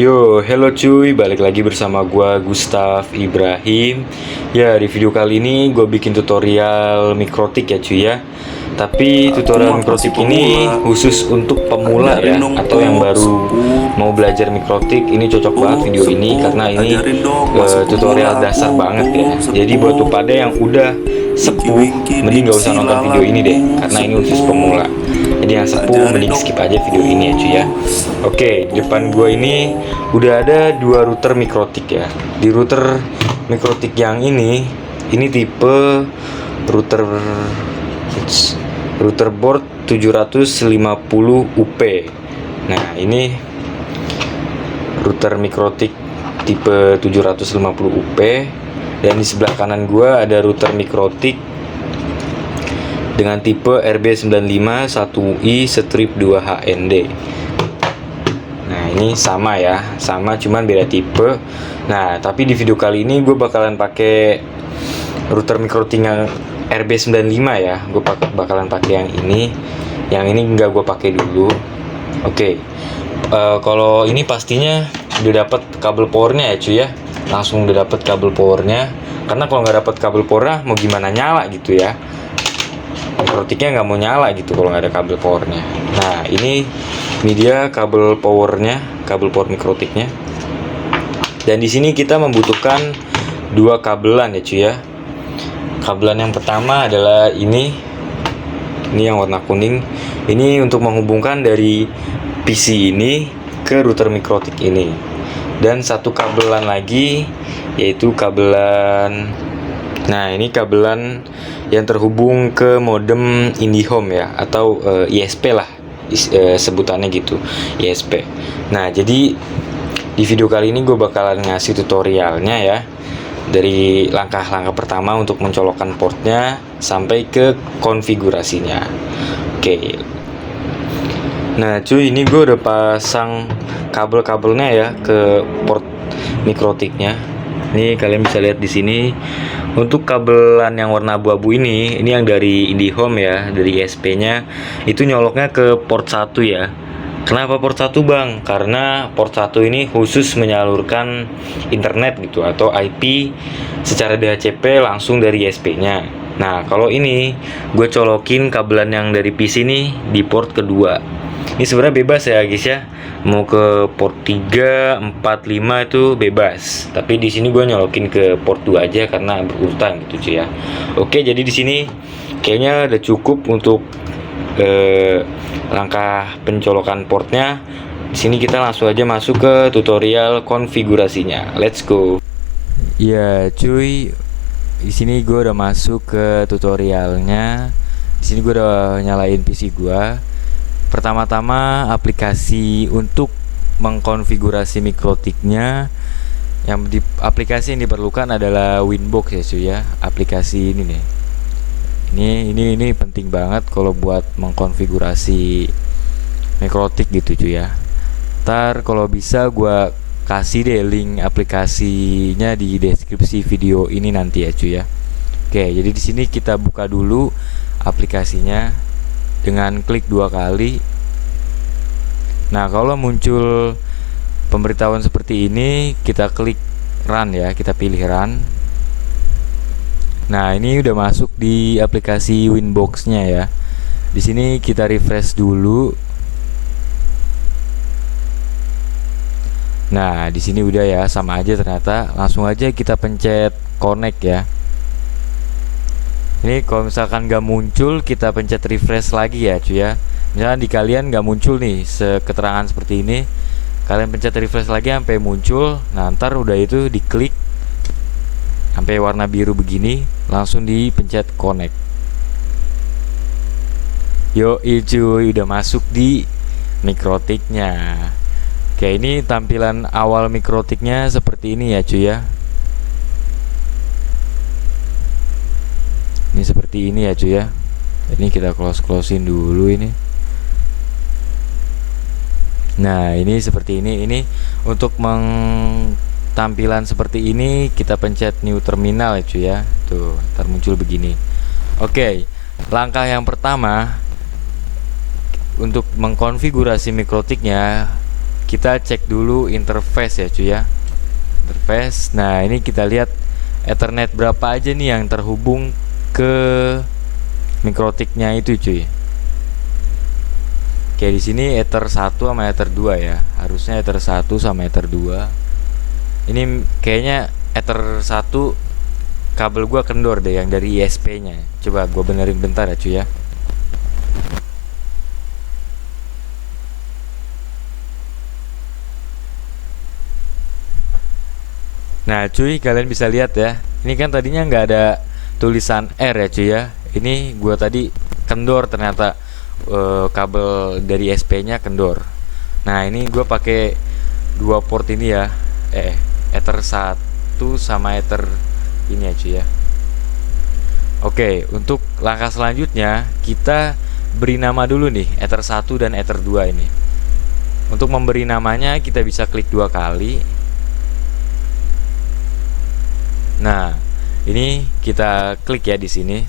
Yo, hello cuy, balik lagi bersama gua Gustaf Ibrahim. Ya, di video kali ini gue bikin tutorial mikrotik ya cuy ya. Tapi Aku tutorial mah masih mikrotik ini pemula. khusus untuk pemula Ajarin ya, dong atau yang tok baru sepuh. mau belajar mikrotik. Ini cocok banget video ini Sepuh. karena ini Ajarin dong, masih tutorial pemula dasar aku. banget ya. Jadi buat tuh Sepuh. pada yang udah Winky sepuh, winky mending gak usah dipsi nonton video ini deh, lalaku. karena ini khusus Sepuh. pemula. Jadi yang sepuh Ajarin mending dong skip aja video ini ya cuy ya. sepuh. Oke, di depan gue ini udah ada dua router mikrotik ya. Di router mikrotik yang ini tipe router router board 750 UP. Nah, ini router mikrotik tipe 750 UP, dan di sebelah kanan gua ada router mikrotik dengan tipe RB95 1UI strip 2HND. Nah, ini sama ya, sama cuman beda tipe. Nah, tapi di video kali ini gue bakalan pakai router mikrotik yang RB95 ya. Gue bakalan pakai yang ini. Yang ini nggak gue pakai dulu. Oke. Kalau ini pastinya udah dapet kabel powernya ya cuy ya. Langsung udah dapet kabel powernya. Karena kalau nggak dapet kabel powernya mau gimana nyala gitu ya. Mikrotiknya nggak mau nyala gitu kalau nggak ada kabel powernya. Nah, ini dia kabel powernya, kabel power mikrotiknya. Dan di sini kita membutuhkan dua kabelan ya cuy ya. Kabelan yang pertama adalah ini yang warna kuning. Ini untuk menghubungkan dari PC ini ke router mikrotik ini. Dan satu kabelan lagi yaitu kabelan, nah ini kabelan yang terhubung ke modem IndiHome ya, atau ISP lah sebutannya gitu, ISP. Nah, jadi di video kali ini gue bakalan ngasih tutorialnya ya, dari langkah-langkah pertama untuk mencolokkan portnya sampai ke konfigurasinya. Oke. Nah cuy, ini gue udah pasang kabel-kabelnya ya ke port mikrotiknya. Ini kalian bisa lihat di sini. Untuk kabelan yang warna abu-abu ini yang dari IndiHome ya, dari ISP-nya itu nyoloknya ke port 1 ya. Kenapa port 1 bang? Karena port 1 ini khusus menyalurkan internet gitu, atau IP secara DHCP langsung dari ISP-nya. Nah, kalau ini gue colokin kabelan yang dari PC nih di port kedua. Ini sebenarnya bebas ya guys ya. Mau ke port 3, 4, 5 itu bebas. Tapi di sini gue nyolokin ke port 2 aja karena berurutan gitu cuy ya. Oke, jadi di sini kayaknya udah cukup untuk langkah pencolokan portnya. Di sini kita langsung aja masuk ke tutorial konfigurasinya. Let's go. Ya cuy, di sini gue udah masuk ke tutorialnya. Di sini gue udah nyalain PC gue. Pertama-tama aplikasi untuk mengkonfigurasi mikrotiknya, yang di aplikasi yang diperlukan adalah Winbox ya cuy ya. Aplikasi ini nih. Ini penting banget kalau buat mengkonfigurasi mikrotik gitu cuy ya. Ntar kalau bisa gua kasih deh link aplikasinya di deskripsi video ini nanti ya cuy ya. Oke, jadi di sini kita buka dulu aplikasinya dengan klik dua kali. Nah, kalau muncul pemberitahuan seperti ini, kita klik run ya, kita pilih run. Nah, ini udah masuk di aplikasi Winbox-nya ya. Di sini kita refresh dulu. Nah, di sini udah ya, sama aja ternyata. Langsung aja kita pencet connect ya. Ini kalau misalkan nggak muncul, kita pencet refresh lagi ya cuy ya. Misalkan di kalian nggak muncul nih keterangan seperti ini, kalian pencet refresh lagi sampai muncul. Nah, ntar udah itu diklik sampai warna biru begini, langsung dipencet connect. Yo cuy, udah masuk di mikrotiknya. Oke, ini tampilan awal mikrotiknya seperti ini ya cuy ya. Ini seperti ini ya cuy ya. Ini kita closein dulu ini. Nah, ini seperti ini. Ini untuk tampilan seperti ini kita pencet new terminal ya cuy ya. Tuh, ntar muncul begini. Oke, langkah yang pertama untuk mengkonfigurasi mikrotiknya, kita cek dulu interface ya cuy ya. Interface. Nah, ini kita lihat Ethernet berapa aja nih yang terhubung ke mikrotiknya itu cuy. Oke, di sini Ether 1 sama Ether 2 ya. Harusnya Ether 1 sama Ether 2. Ini kayaknya Ether 1 kabel gua kendor deh yang dari ISP-nya. Coba gua benerin bentar ya cuy ya. Nah cuy, kalian bisa lihat ya. Ini kan tadinya nggak ada tulisan R ya cuy ya. Ini gua tadi kendor ternyata, kabel dari SP-nya kendor. Nah ini gua pakai dua port ini ya. Ether 1 sama Ether ini ya cuy ya. Oke, untuk langkah selanjutnya kita beri nama dulu nih Ether 1 dan Ether 2 ini. Untuk memberi namanya kita bisa klik dua kali. Nah, ini kita klik ya di sini.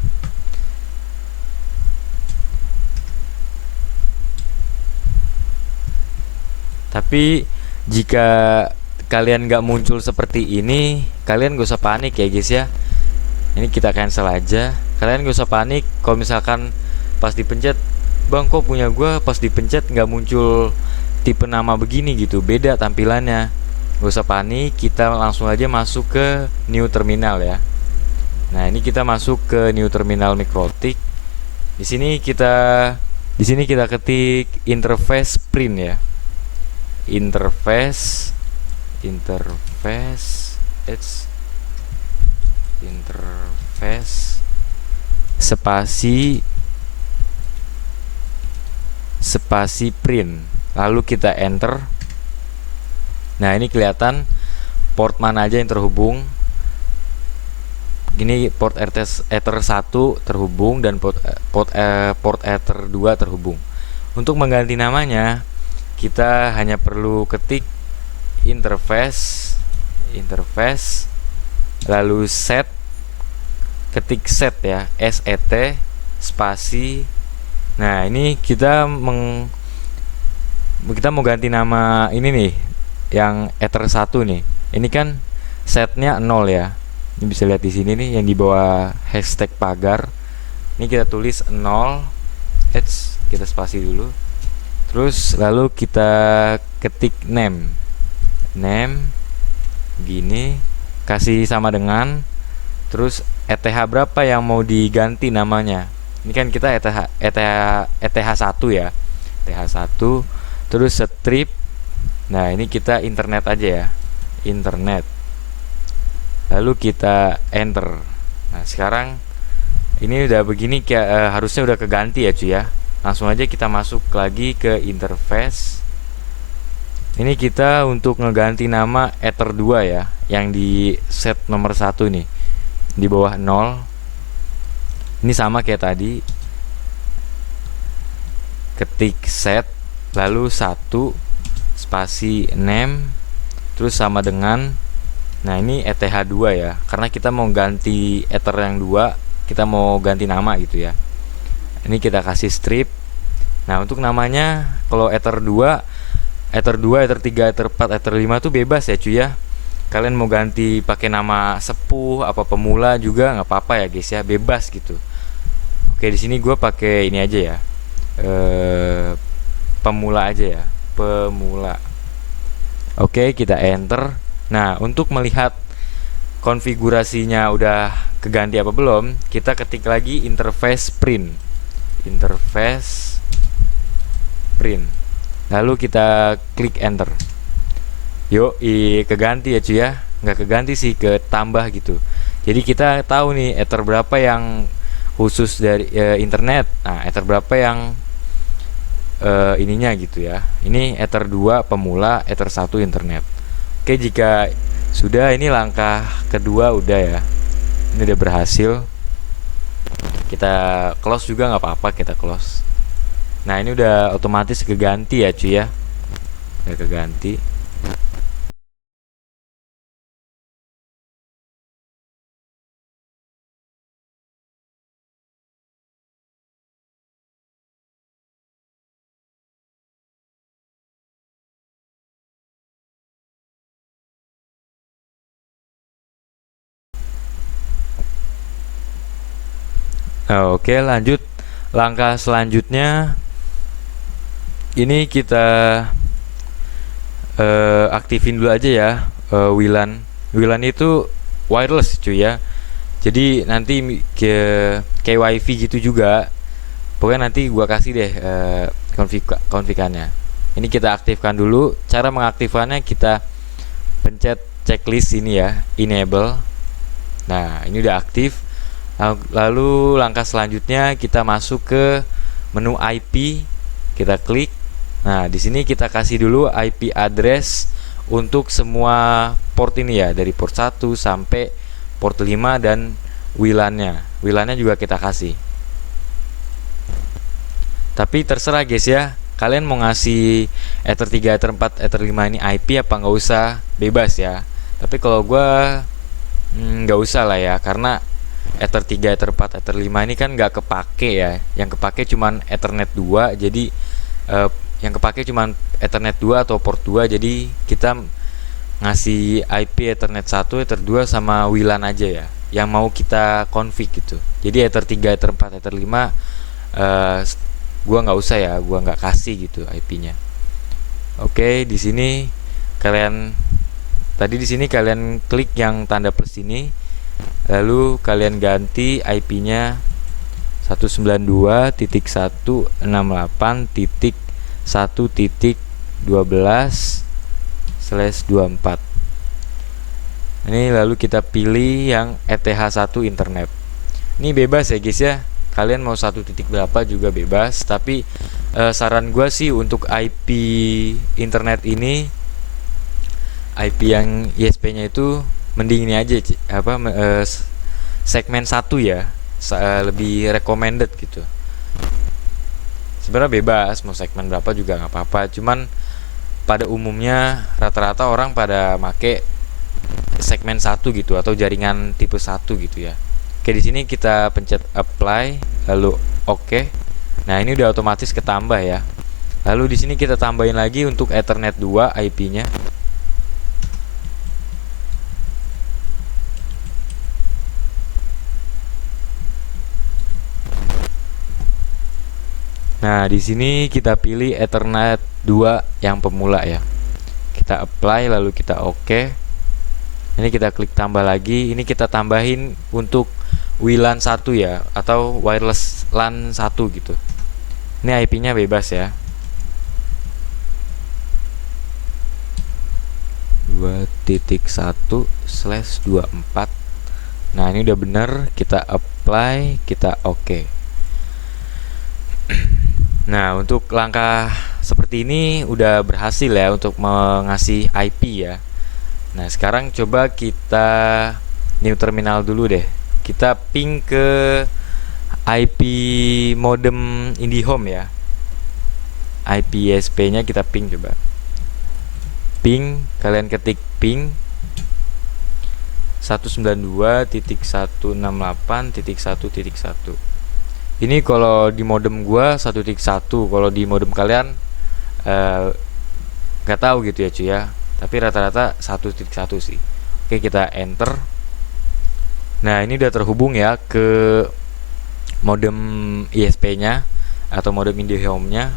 Tapi jika kalian nggak muncul seperti ini, kalian gak usah panik ya guys ya. Ini kita cancel aja. Kalian gak usah panik kalau misalkan pas dipencet, bang kok punya gue pas dipencet nggak muncul tipe nama begini gitu, beda tampilannya. Gak usah panik, kita langsung aja masuk ke new terminal ya. Nah ini kita masuk ke new terminal mikrotik. Di sini kita ketik interface print ya. Interface spasi print, lalu kita enter. Nah ini kelihatan port mana aja yang terhubung. Gini port Ether 1 terhubung dan port Ether 2 terhubung. Untuk mengganti namanya kita hanya perlu ketik interface lalu set, ketik set ya, set spasi. Nah ini kita mau ganti nama ini nih yang Ether 1 nih. Ini kan setnya 0 ya. Ini bisa lihat di sini nih yang di bawah hashtag pagar. Ini kita tulis 0, kita spasi dulu. Terus lalu kita ketik name gini, kasih sama dengan, terus ETH berapa yang mau diganti namanya. Ini kan kita ETH 1 ya. ETH 1, terus strip. Nah, ini kita internet aja ya. Internet. Lalu kita enter. Nah, sekarang ini udah begini kayak harusnya udah keganti ya cuy ya. Langsung aja kita masuk lagi ke interface. Ini kita untuk ngeganti nama Ether 2 ya, yang di set nomor 1 nih, di bawah 0. Ini sama kayak tadi, ketik set lalu 1 spasi name terus sama dengan. Nah ini ETH 2 ya, karena kita mau ganti Ether yang 2, kita mau ganti nama gitu ya. Ini kita kasih strip. Nah untuk namanya kalau Ether 2, Ether 3, Ether 4, Ether 5 tuh bebas ya cuy ya. Kalian mau ganti pakai nama sepuh apa pemula juga nggak apa-apa ya guys ya, bebas gitu. Oke di sini gue pakai ini aja ya, pemula aja ya, pemula. Oke kita enter. Nah untuk melihat konfigurasinya udah keganti apa belum, kita ketik lagi interface print. Lalu kita klik enter. Yuk, keganti ya cuy ya. Nggak keganti sih, ke tambah gitu. Jadi kita tahu nih Ether berapa yang khusus dari internet. Nah, Ether berapa yang ininya gitu ya. Ini Ether 2 pemula, Ether 1 internet. Oke, jika sudah, ini langkah kedua udah ya. Ini udah berhasil. Kita close juga nggak apa-apa, kita close. Nah ini udah otomatis keganti ya cuy ya, udah keganti. Oke, lanjut. Langkah selanjutnya ini kita aktifin dulu aja ya WLAN. WLAN itu wireless cuy ya. Jadi nanti kayak WiFi gitu juga. Pokoknya nanti gua kasih deh konfigannya. Ini kita aktifkan dulu. Cara mengaktifkannya kita pencet checklist ini ya, enable. Nah, ini udah aktif. Lalu langkah selanjutnya kita masuk ke menu IP, kita klik. Nah, di sini kita kasih dulu IP address untuk semua port ini ya, dari port 1 sampai port 5 dan WLAN-nya. WLAN-nya juga kita kasih. Tapi terserah guys ya, kalian mau ngasih Ether 3, Ether 4, Ether 5 ini IP apa nggak usah, bebas ya. Tapi kalau gua nggak usah lah ya, karena Ether 3, Ether 4, Ether 5 ini kan nggak kepake ya. Yang kepake cuman Ethernet 2, jadi yang kepake cuman Ethernet 2 atau port 2, jadi kita ngasih IP Ethernet 1, Ether 2 sama WLAN aja ya, yang mau kita config gitu. Jadi Ether 3, Ether 4, Ether 5 gua nggak usah ya, gua nggak kasih gitu IP-nya. Oke, di sini kalian klik yang tanda plus ini, lalu kalian ganti IP-nya 192.168.1.12/24. Ini lalu kita pilih yang ETH1 internet. Ini bebas ya guys ya. Kalian mau 1 titik berapa juga bebas, tapi saran gue sih untuk IP internet ini, IP yang ISP-nya itu mending ini aja segmen 1 ya, lebih recommended gitu. Sebenarnya bebas mau segmen berapa juga nggak apa-apa, cuman pada umumnya rata-rata orang pada make segmen 1 gitu atau jaringan tipe 1 gitu ya. Oke, di sini kita pencet apply lalu oke. Nah, ini udah otomatis ketambah ya. Lalu di sini kita tambahin lagi untuk Ethernet 2 IP-nya. Nah, di sini kita pilih Ethernet 2 yang pemula ya. Kita apply lalu kita oke. Ini kita klik tambah lagi. Ini kita tambahin untuk WLAN 1 ya, atau wireless LAN 1 gitu. Ini IP-nya bebas ya. 2.1/24. Nah, ini udah bener, kita apply, kita oke. Nah, untuk langkah seperti ini udah berhasil ya untuk mengasih IP ya. Nah, sekarang coba kita new terminal dulu deh. Kita ping ke IP modem IndiHome ya. IP ISP-nya kita ping coba. Ping, kalian ketik ping 192.168.1.1. Ini kalau di modem gua 1.1, kalau di modem kalian nggak tahu gitu ya cuy ya. Tapi rata-rata 1.1 sih. Oke, kita enter. Nah, ini udah terhubung ya ke modem ISP-nya atau modem IndiHome-nya.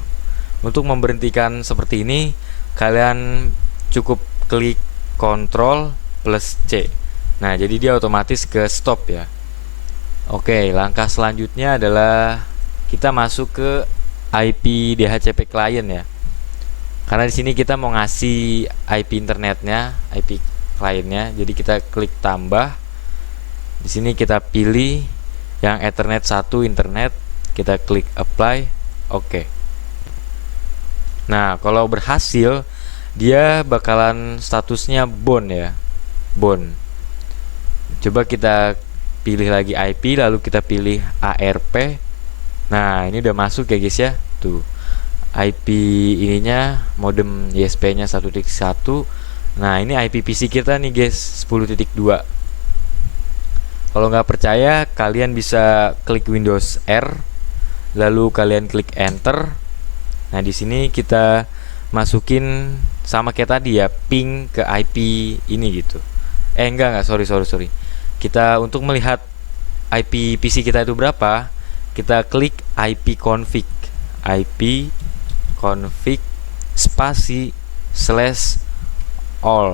Untuk memberhentikan seperti ini, kalian cukup klik Ctrl plus C. Nah, jadi dia otomatis ke stop ya. Oke, langkah selanjutnya adalah kita masuk ke IP DHCP client ya. Karena di sini kita mau ngasih IP internetnya, IP kliennya. Jadi kita klik tambah. Di sini kita pilih yang Ethernet 1 internet, kita klik apply, oke. Nah, kalau berhasil dia bakalan statusnya bound ya, bound. Coba kita pilih lagi IP, lalu kita pilih ARP. Nah, ini udah masuk ya guys ya. Tuh, IP ininya modem ISP-nya 1.1. Nah, ini IP PC kita nih guys, 10.2. Kalau nggak percaya, kalian bisa klik Windows R, lalu kalian klik Enter. Nah, di sini kita masukin sama kayak tadi ya, ping ke IP ini gitu. Enggak, sorry. Kita untuk melihat IP PC kita itu berapa, kita klik ipconfig, ipconfig spasi /all,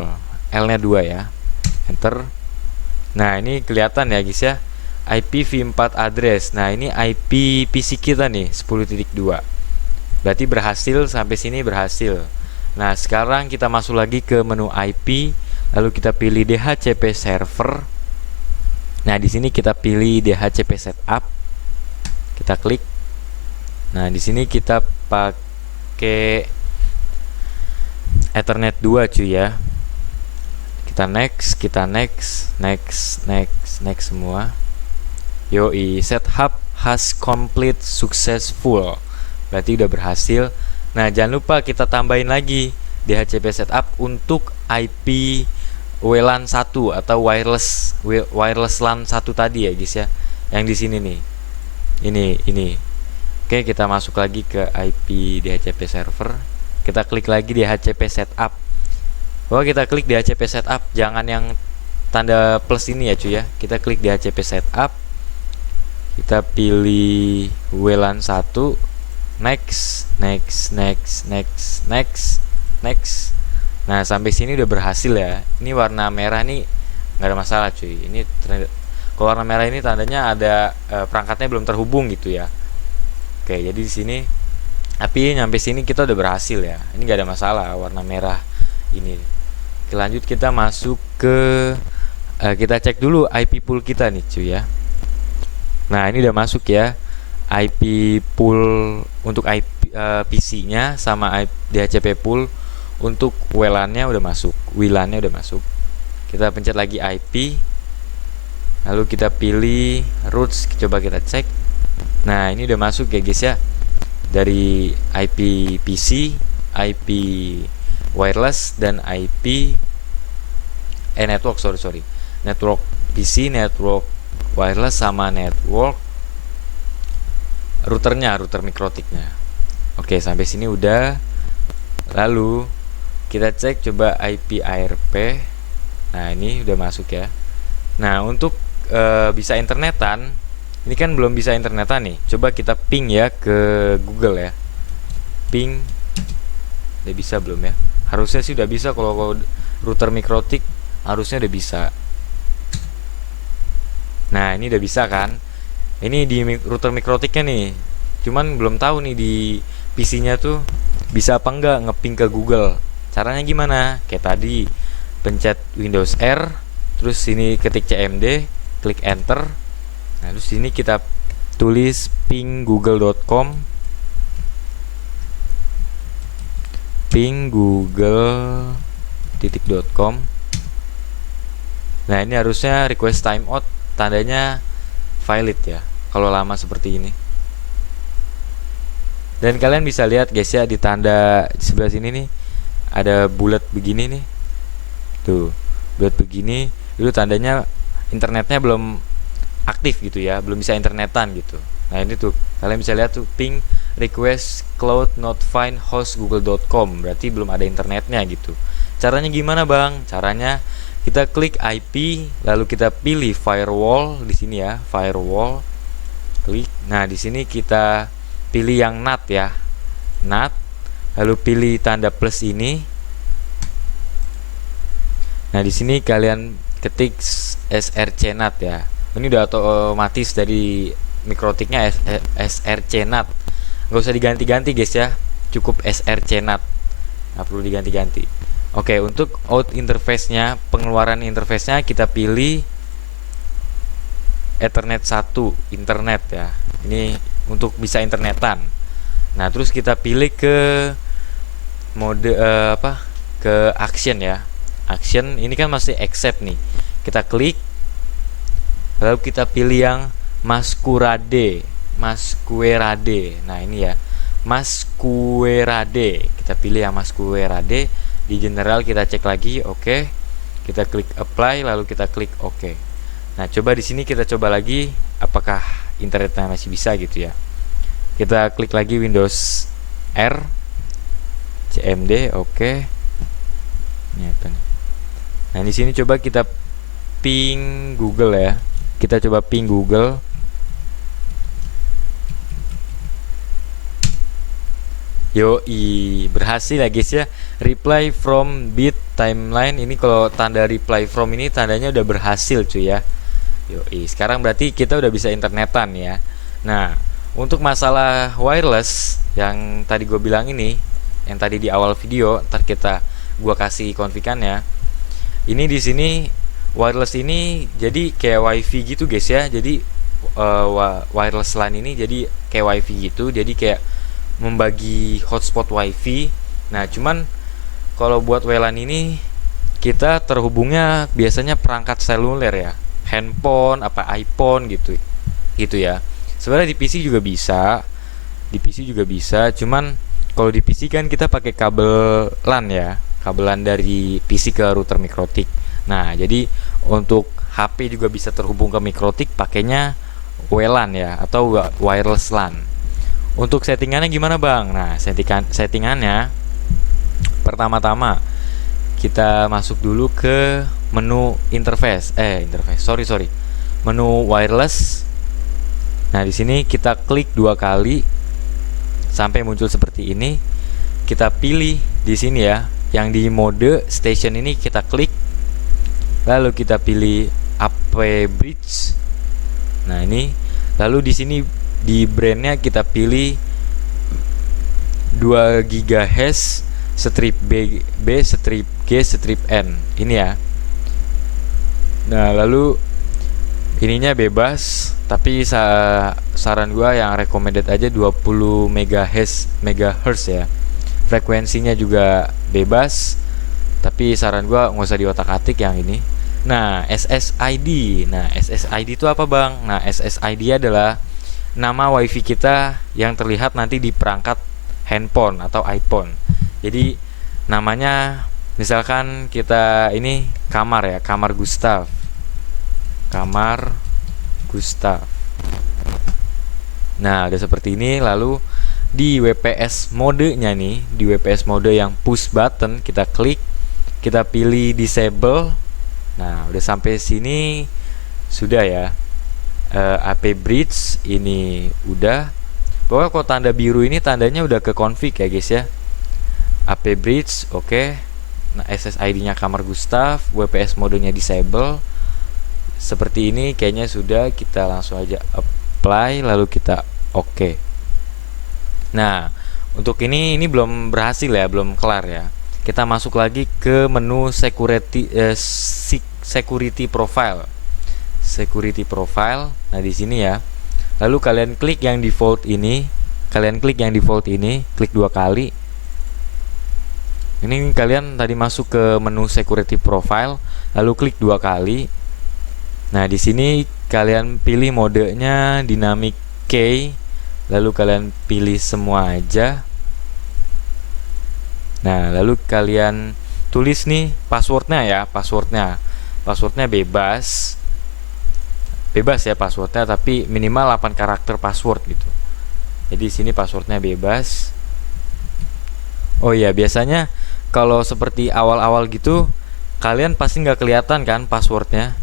L-nya 2 ya, enter. Nah ini kelihatan ya guys ya, IPv4 address. Nah ini IP PC kita nih 10.2. Berarti berhasil, sampai sini berhasil. Nah sekarang kita masuk lagi ke menu IP, lalu kita pilih DHCP server. Nah di sini kita pilih DHCP setup, kita klik. Nah di sini kita pakai Ethernet 2 cuy ya. Kita next, next semua. Yoi, setup has complete successful. Berarti udah berhasil. Nah jangan lupa kita tambahin lagi DHCP setup untuk IP WLAN 1 atau wireless LAN 1 tadi ya guys ya, yang di sini nih. Ini. Oke, kita masuk lagi ke IP DHCP server. Kita klik lagi DHCP setup. Kita klik DHCP setup, jangan yang tanda plus ini ya cuy ya. Kita klik DHCP setup. Kita pilih WLAN 1. Next. Nah sampai sini udah berhasil ya. Ini warna merah nih nggak ada masalah cuy. Ini kalau warna merah ini tandanya ada perangkatnya belum terhubung gitu ya. Oke, jadi di sini tapi nyampe sini kita udah berhasil ya. Ini nggak ada masalah warna merah ini. Oke, lanjut kita masuk ke kita cek dulu IP pool kita nih cuy ya. Nah ini udah masuk ya, IP pool untuk IP PC-nya sama DHCP pool untuk WLAN-nya udah masuk, WLAN-nya udah masuk. Kita pencet lagi IP, lalu kita pilih routes, coba kita cek. Nah ini udah masuk ya guys ya, dari IP PC, IP wireless, dan IP network, sorry network PC, network wireless, sama network routernya, router mikrotiknya. Oke, sampai sini udah. Lalu kita cek coba IP ARP. Nah ini udah masuk ya. Nah untuk bisa internetan, ini kan belum bisa internetan nih. Coba kita ping ya ke Google ya. Ping, udah bisa belum ya? Harusnya sih udah bisa. Kalau router mikrotik harusnya udah bisa. Nah ini udah bisa kan. Ini di router mikrotiknya nih. Cuman belum tahu nih di PC-nya tuh bisa apa enggak ngeping ke Google. Caranya gimana? Kayak tadi, pencet Windows R, terus sini ketik CMD, klik enter. Nah terus sini kita tulis ping google.com, ping google.com. Nah ini harusnya request timeout, tandanya valid ya kalau lama seperti ini. Dan kalian bisa lihat guys ya, di tanda di sebelah sini nih ada bulat begini nih. Tuh, bulat begini, itu tandanya internetnya belum aktif gitu ya, belum bisa internetan gitu. Nah ini tuh kalian bisa lihat tuh, ping request cloud not find host google.com, berarti belum ada internetnya gitu. Caranya gimana bang? Caranya kita klik IP, lalu kita pilih firewall di sini ya, firewall, klik. Nah di sini kita pilih yang NAT ya, NAT, lalu pilih tanda plus ini. Nah di sini kalian ketik src NAT ya. Ini udah otomatis dari mikrotiknya src NAT, nggak usah diganti-ganti guys ya, cukup src NAT, nggak perlu diganti-ganti. Oke, untuk out interface-nya, pengeluaran interface-nya kita pilih Ethernet 1 internet ya. Ini untuk bisa internetan. Nah, terus kita pilih ke mode ke action ya. Action ini kan masih accept nih. Kita klik. Lalu kita pilih yang Masquerade. Nah, ini ya. Masquerade. Kita pilih yang Masquerade. Di general kita cek lagi, oke. Kita klik apply, lalu kita klik oke. Nah, coba di sini kita coba lagi apakah internetnya masih bisa gitu ya. Kita klik lagi Windows R, CMD, oke. Ini apa nih? Nah, di sini coba kita ping Google ya. Kita coba ping Google. Yoi, berhasil ya guys ya. Reply from bit timeline. Ini kalau tanda reply from ini tandanya udah berhasil cuy ya. Yoi, sekarang berarti kita udah bisa internetan ya. Nah, untuk masalah wireless yang tadi gue bilang ini, yang tadi di awal video, ntar gua kasih konfigannya. Ini di sini wireless ini jadi kayak wifi gitu guys ya. Jadi wireless LAN ini jadi kayak wifi gitu. Jadi kayak membagi hotspot wifi. Nah cuman kalau buat WLAN ini kita terhubungnya biasanya perangkat seluler ya, handphone apa iPhone gitu gitu ya. Sebenarnya di PC juga bisa, cuman kalau di PC kan kita pakai kabel LAN ya, kabel LAN dari PC ke router mikrotik. Nah jadi untuk HP juga bisa terhubung ke mikrotik pakainya WLAN ya, atau wireless LAN. Untuk settingannya gimana bang? Nah settingannya pertama-tama kita masuk dulu ke menu interface, menu wireless. Nah di sini kita klik 2 kali sampai muncul seperti ini. Kita pilih di sini ya, yang di mode station ini kita klik, lalu kita pilih AP bridge. Nah ini, lalu di sini di brandnya kita pilih 2 GHz strip B, strip G, strip N ini ya. Nah lalu ininya bebas, tapi saran gua yang recommended aja 20 MHz ya. Frekuensinya juga bebas, tapi saran gua nggak usah diotak-atik yang ini. Nah SSID itu apa bang? Nah SSID adalah nama wifi kita yang terlihat nanti di perangkat handphone atau iPhone. Jadi namanya misalkan kita ini kamar ya, kamar Gustav. Nah udah seperti ini. Lalu di WPS modenya nih, di WPS mode yang push button kita klik, kita pilih disable. Nah udah sampai sini sudah ya. AP bridge ini udah. Pokoknya kalau tanda biru ini tandanya udah ke config ya guys ya. AP bridge oke. Nah SSID nya kamar Gustav, WPS modenya disable. Seperti ini kayaknya sudah. Kita langsung aja apply, lalu kita oke. Nah untuk ini belum berhasil ya, belum kelar ya. Kita masuk lagi ke menu security profile. Nah di sini ya. Lalu kalian klik yang default ini, klik 2 kali. Ini kalian tadi masuk ke menu security profile, lalu klik 2 kali. Nah di sini kalian pilih modenya dynamic key, lalu kalian pilih semua aja. Nah lalu kalian tulis nih passwordnya ya, passwordnya bebas ya passwordnya, tapi minimal 8 karakter password gitu. Jadi sini passwordnya bebas. Oh iya, biasanya kalau seperti awal-awal gitu kalian pasti nggak kelihatan kan passwordnya.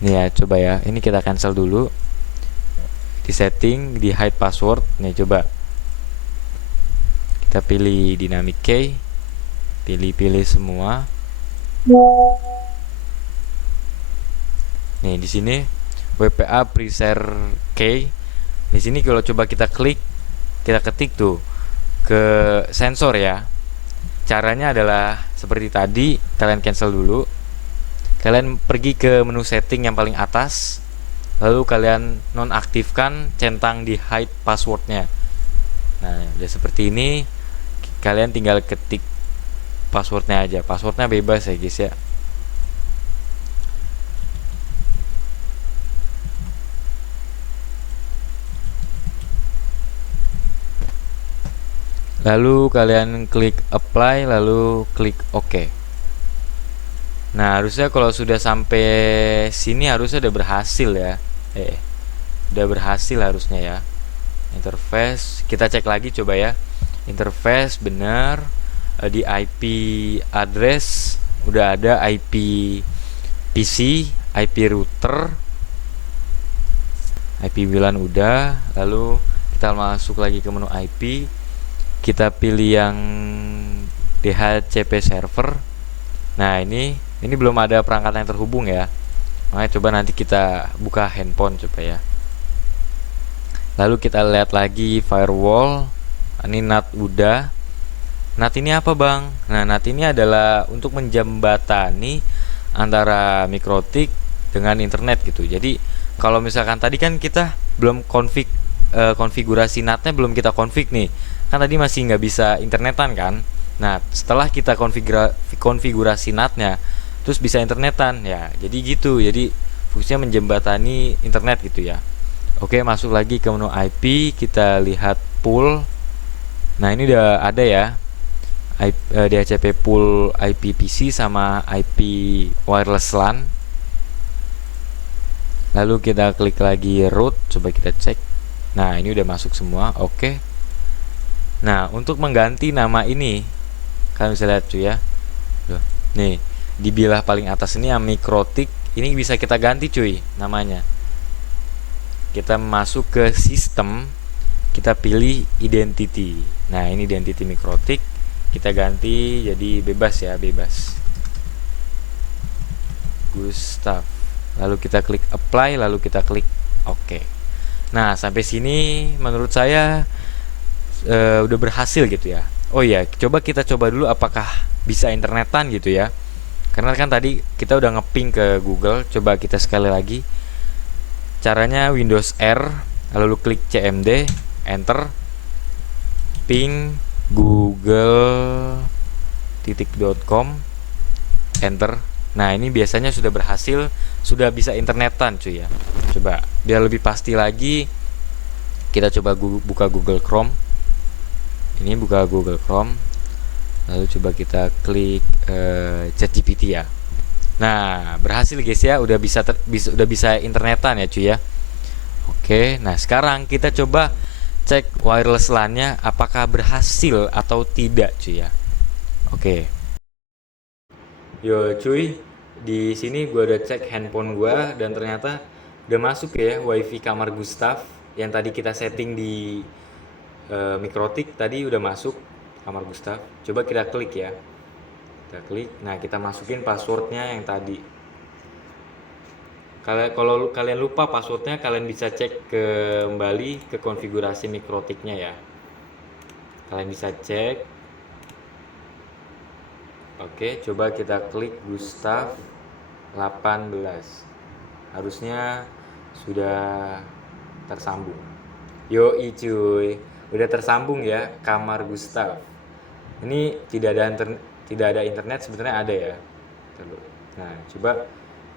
Nih ya, coba ya, ini kita cancel dulu. Di setting, di hide password. Nih coba kita pilih dynamic key, pilih semua. Nih di sini WPA preset key. Di sini kalau coba kita klik, kita ketik tuh ke sensor ya. Caranya adalah seperti tadi, kalian cancel dulu. Kalian pergi ke menu setting yang paling atas, lalu kalian nonaktifkan centang di hide passwordnya. Nah udah seperti ini, kalian tinggal ketik passwordnya aja. Passwordnya bebas ya guys ya. Lalu kalian klik apply, lalu klik OK. Nah harusnya kalau sudah sampai sini harusnya udah berhasil ya. Udah berhasil harusnya ya. Interface kita cek lagi coba ya. Interface benar. Di IP address udah ada IP PC, IP router, IP WLAN udah. Lalu kita masuk lagi ke menu IP. kita pilih yang DHCP server. Nah, ini belum ada perangkat yang terhubung ya. Makanya coba nanti kita buka handphone coba ya. Lalu kita lihat lagi firewall. Ini NAT udah. NAT ini apa bang? Nah, NAT ini adalah untuk menjembatani antara mikrotik dengan internet gitu. Jadi kalau misalkan tadi kan kita belum konfigurasi NAT-nya belum kita config nih. Kan tadi masih nggak bisa internetan kan. Nah, setelah kita konfigurasi NAT-nya terus bisa internetan ya. Jadi gitu. Jadi fungsinya menjembatani internet gitu ya. Oke, masuk lagi ke menu IP, kita lihat pool. Nah, ini udah ada ya. DHCP pool IP PC sama IP wireless LAN. Lalu kita klik lagi root, coba kita cek. Nah, ini udah masuk semua. Oke. Nah, untuk mengganti nama ini, kalian bisa lihat cuy ya. Nih, di bilah paling atas ini Mikrotik. Ini bisa kita ganti cuy namanya. Kita masuk ke sistem, kita pilih identity. Nah, ini identity Mikrotik, kita ganti jadi bebas ya, bebas Gustav. Lalu kita klik apply, lalu kita klik OK. Nah, sampai sini menurut saya udah berhasil gitu ya. Oh iya, kita coba dulu apakah bisa internetan gitu ya. Karena kan tadi kita udah ngeping ke Google. Coba kita sekali lagi. Caranya Windows R, lalu klik CMD, enter, ping google.com, enter. Nah, ini biasanya sudah berhasil, sudah bisa internetan cuy ya. Coba biar lebih pasti lagi, kita coba buka Google Chrome. Ini buka Google Chrome, lalu coba kita klik ChatGPT ya. Nah, berhasil guys ya, udah bisa internetan ya cuy ya. Oke, nah sekarang kita coba cek wireless LAN-nya apakah berhasil atau tidak cuy ya. Oke. Yo cuy, di sini gua udah cek handphone gua dan ternyata udah masuk ya WiFi kamar Gustav yang tadi kita setting di Mikrotik tadi udah masuk kamar Gustav. Coba kita klik ya. Kita klik, nah kita masukin passwordnya yang tadi. Kalau kalian lupa passwordnya, kalian bisa cek kembali ke konfigurasi Mikrotiknya ya. Kalian bisa cek. Oke, coba kita klik Gustav 18. Harusnya sudah tersambung. Yoi cuy, udah tersambung ya kamar Gustav. Ini tidak ada internet, sebenarnya ada ya. Nah, coba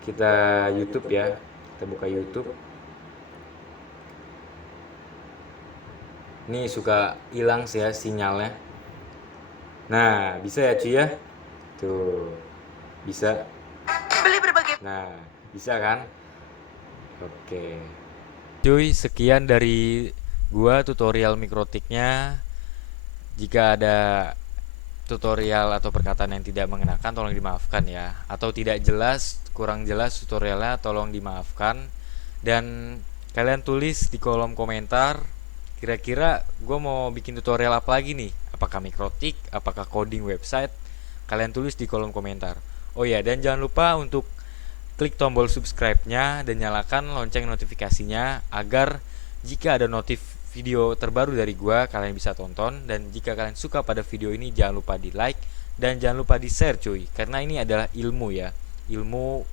kita YouTube ya. Kita buka YouTube. Ini suka hilang sih ya sinyalnya. Nah, bisa ya cuy ya. Tuh. Bisa. Nah, bisa kan? Oke. Cuy, sekian dari gua tutorial Mikrotiknya. Jika ada tutorial atau perkataan yang tidak mengenakan tolong dimaafkan ya, atau tidak jelas, kurang jelas tutorialnya tolong dimaafkan. Dan kalian tulis di kolom komentar kira-kira gue mau bikin tutorial apa lagi nih, apakah Mikrotik, apakah coding website. Kalian tulis di kolom komentar. Oh ya, dan jangan lupa untuk klik tombol subscribe-nya dan nyalakan lonceng notifikasinya agar jika ada notif video terbaru dari gua kalian bisa tonton. Dan jika kalian suka pada video ini jangan lupa di like dan jangan lupa di share cuy, karena ini adalah ilmu ya, ilmu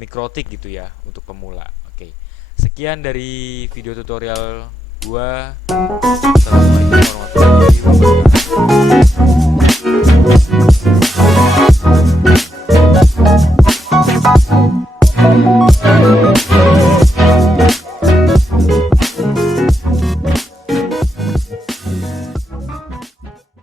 Mikrotik gitu ya untuk pemula. Oke, sekian dari video tutorial gua. Assalamualaikum warahmatullahi wabarakatuh.